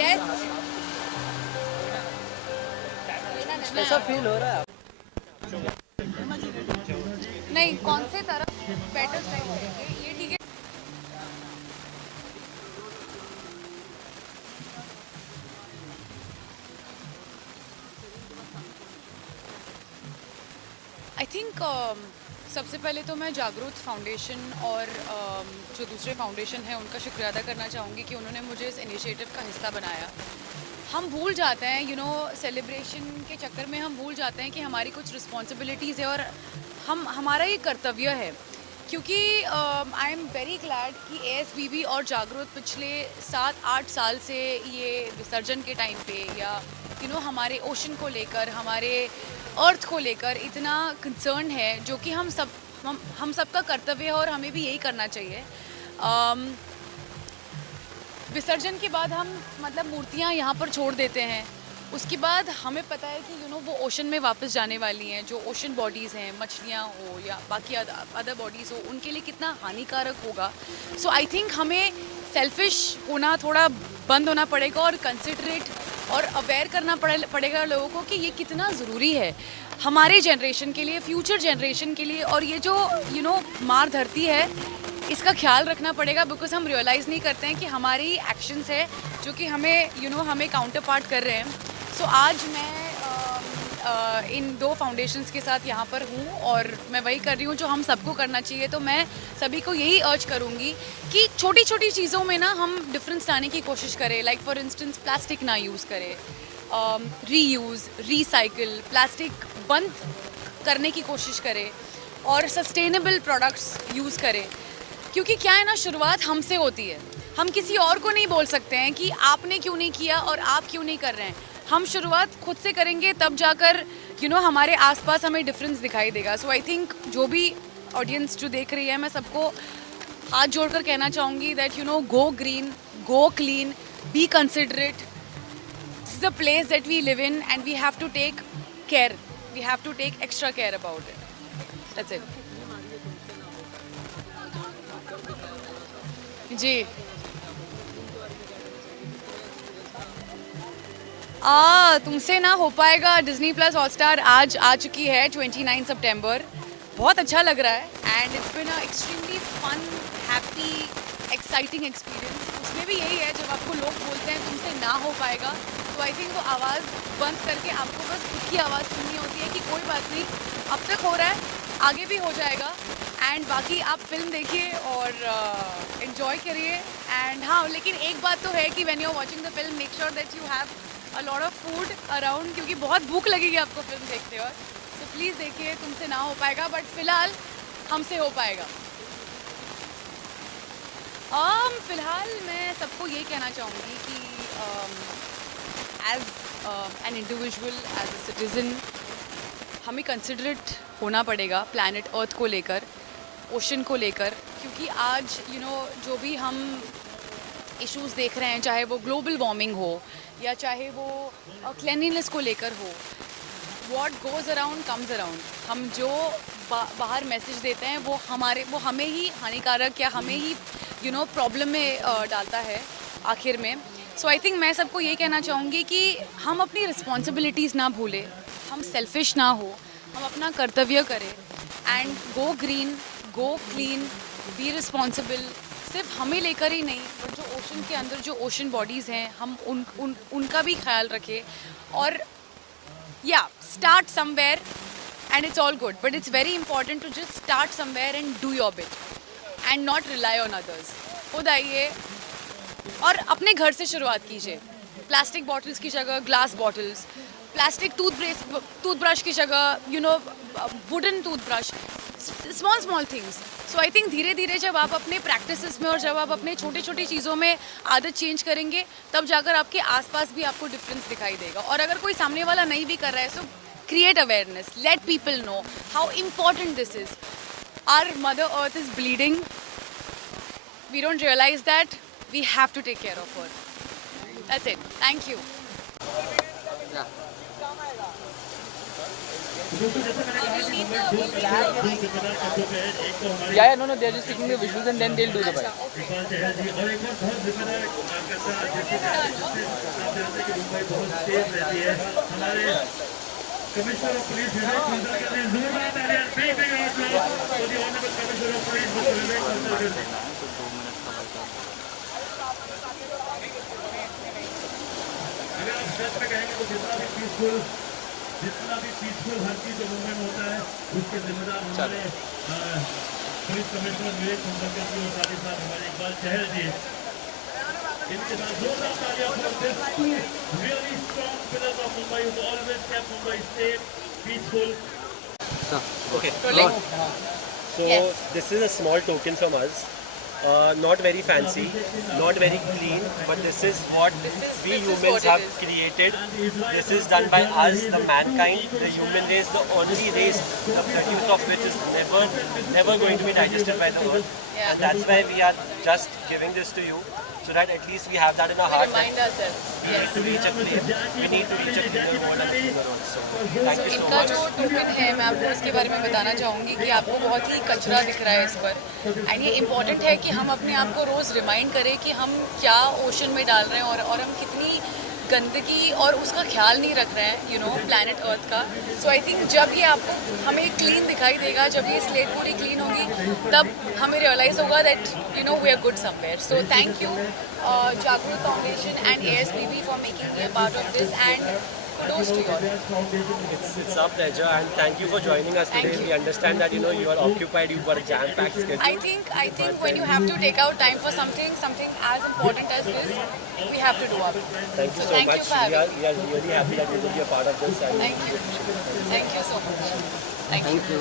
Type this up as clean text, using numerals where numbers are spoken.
Yes. कैसा feel हो रहा है? नहीं, कौन से तरफ बेटर स्टाइल करेंगे, ये ठीक है। आई थिंक सबसे पहले तो मैं जागरूक फाउंडेशन और जो दूसरे फाउंडेशन है उनका शुक्रिया अदा करना चाहूँगी कि उन्होंने मुझे इस इनिशिएटिव का हिस्सा बनाया। हम भूल जाते हैं सेलिब्रेशन के चक्कर में हम भूल जाते हैं कि हमारी कुछ रिस्पॉन्सिबिलिटीज़ है और हमारा ये कर्तव्य है। क्योंकि आई एम वेरी ग्लैड कि एएसबीबी और जागरूक पिछले 7-8 साल से ये विसर्जन के टाइम पे या हमारे ओशन को लेकर, हमारे अर्थ को लेकर इतना कंसर्न है, जो कि हम सबका कर्तव्य है और हमें भी यही करना चाहिए। विसर्जन के बाद हम मूर्तियाँ यहाँ पर छोड़ देते हैं, उसके बाद हमें पता है कि वो ओशन में वापस जाने वाली हैं। जो ओशन बॉडीज़ हैं, मछलियाँ हो या बाकी अदर बॉडीज़ हो, उनके लिए कितना हानिकारक होगा। सो आई थिंक हमें सेल्फिश होना थोड़ा बंद होना पड़ेगा और कंसिडरेट और अवेयर करना पड़ेगा लोगों को कि ये कितना ज़रूरी है हमारे जनरेशन के लिए, फ्यूचर जनरेशन के लिए। और ये जो मार धरती है, इसका ख्याल रखना पड़ेगा, बिकॉज हम रियलाइज़ नहीं करते हैं कि हमारी एक्शंस है जो कि हमें काउंटर पार्ट कर रहे हैं। सो आज मैं इन 2 फाउंडेशंस के साथ यहाँ पर हूँ और मैं वही कर रही हूँ जो हम सबको करना चाहिए। तो मैं सभी को यही अर्ज करूँगी कि छोटी छोटी चीज़ों में ना हम डिफरेंस लाने की कोशिश करें। लाइक फॉर इंस्टेंस प्लास्टिक ना यूज़ करें, रीयूज़, रिसाइकिल, प्लास्टिक बंद करने की कोशिश करें और सस्टेनेबल प्रोडक्ट्स यूज़ करें। क्योंकि क्या है ना, शुरुआत हमसे होती है। हम किसी और को नहीं बोल सकते हैं कि आपने क्यों नहीं किया और आप क्यों नहीं कर रहे हैं। हम शुरुआत खुद से करेंगे, तब जाकर हमारे आसपास हमें डिफरेंस दिखाई देगा। सो आई थिंक जो भी ऑडियंस जो देख रही है, मैं सबको हाथ जोड़कर कहना चाहूँगी that go green, go clean, be considerate. This is the place that we live in and we have to take care, we have to take extra care about it. That's it. जी, तुमसे ना हो पाएगा Disney plus Hotstar आज आ चुकी है 29 सितंबर। बहुत अच्छा लग रहा है and it's been a extremely fun, happy, exciting experience. उसमें भी यही है, जब आपको लोग बोलते हैं तुमसे ना हो पाएगा, तो आई थिंक वो आवाज़ बंद करके आपको बस खुद की आवाज़ सुननी होती है कि कोई बात नहीं, अब तक हो रहा है, आगे भी हो जाएगा। एंड बाकी आप फिल्म देखिए और इन्जॉय करिए। एंड हाँ, लेकिन एक बात तो है कि when you are watching the film, make sure that you have a lot of food around, क्योंकि बहुत भूख लगेगी आपको फिल्म देखते हुए। तो प्लीज़ देखिए, तुमसे ना हो पाएगा, बट फिलहाल हमसे हो पाएगा। फ़िलहाल मैं सबको यही कहना चाहूँगी कि as an individual, as a citizen, हमें कंसिडरेट होना पड़ेगा प्लैनेट अर्थ को लेकर, ओशन को लेकर। क्योंकि आज जो भी हम इश्यूज़ देख रहे हैं, चाहे वो ग्लोबल वार्मिंग हो या चाहे वो क्लीनलीनेस को लेकर हो, what goes around comes around. हम जो बाहर मैसेज देते हैं वो हमें ही हानिकारक या हमें ही प्रॉब्लम में डालता है आखिर में। सो आई थिंक मैं सबको ये कहना चाहूँगी कि हम अपनी रिस्पॉन्सिबिलिटीज़ ना भूलें, हम सेल्फिश ना हो, हम अपना कर्तव्य करें and go green, go clean, be responsible. सिर्फ हमें लेकर ही नहीं, बट जो ओशन के अंदर जो ओशन बॉडीज़ हैं, हम उनका भी ख्याल रखें। और या start somewhere and it's all good, but it's very important to just start somewhere and do your bit and not rely on others. खुद आइए और अपने घर से शुरुआत कीजिए। प्लास्टिक बॉटल्स की जगह ग्लास बॉटल्स, प्लास्टिक टूथब्रश की जगह wooden toothbrush, small things. So I think धीरे धीरे जब आप अपने प्रैक्टिसेस में और जब आप अपने छोटी छोटी चीज़ों में आदत चेंज करेंगे, तब जाकर आपके आसपास भी आपको डिफरेंस दिखाई देगा। और अगर कोई सामने वाला नहीं भी कर रहा है, so create awareness, let people know how important this is. Our mother earth is bleeding, we don't realize that, we have to take care of her. That's it. Thank you. Yeah. Yeah, no, they're just taking the visuals and then they'll do the bike. Commissioner of police Vivek Gunja के लिए जोरदार तालियां big big applause for the honorable commissioner of police Mr. Vivek Gunja. अगर आप सच में कहेंगे तो जितना भी पीसफुल हर चीज जो मुंबई में होता है उसके जिम्मेदार हमारे पुलिस कमिश्नर विवेक गुंजा जी और साथ ही साथ हमारे इकबाल चहल जी। इनके साथ जोरदार तालियां for this two really strong pillars of Mumbai who always kept Mumbai safe, peaceful. Okay. Rolling. So Yes. this is a small token from us. Not very fancy, not very clean, but this is what This is humans what it have is. created. This is done by us, the mankind, the human race, the only race, the produce of which is never going to be digested by the earth. Yeah. And that's why we are just giving this to you, so that at least we have that in our heart. Remind ourselves. Yes. To reach a clean, we need to reach a cleaner world and a cleaner world. So thank you so इनका much. जो token है मैं आपको इसके बारे में बताना चाहूँगी कि आपको बहुत ही कचरा दिख रहा है इस पर एंड ये इम्पॉर्टेंट है कि हम अपने आप को रोज़ रिमाइंड करें कि हम क्या ओशन में डाल रहे हैं और हम कितनी गंदगी और उसका ख्याल नहीं रख रहे हैं प्लैनेट अर्थ का। सो आई थिंक जब ये आपको हमें क्लीन दिखाई देगा, जब ये स्लेट पूरी क्लीन होगी, तब हमें रियलाइज़ होगा that we are good somewhere. So thank you Jagruk foundation and ASPB for making me a part of this and kudos to you all. It's our pleasure and thank you for joining us Thank today. you. We understand that you are occupied, you've got a jam-packed schedule. I think when you have to take out time for something as important as this, we have to do our bit. Thank you so Thank you much. for having We are really happy that you will be a part of this. And Thank you so much. Thank you.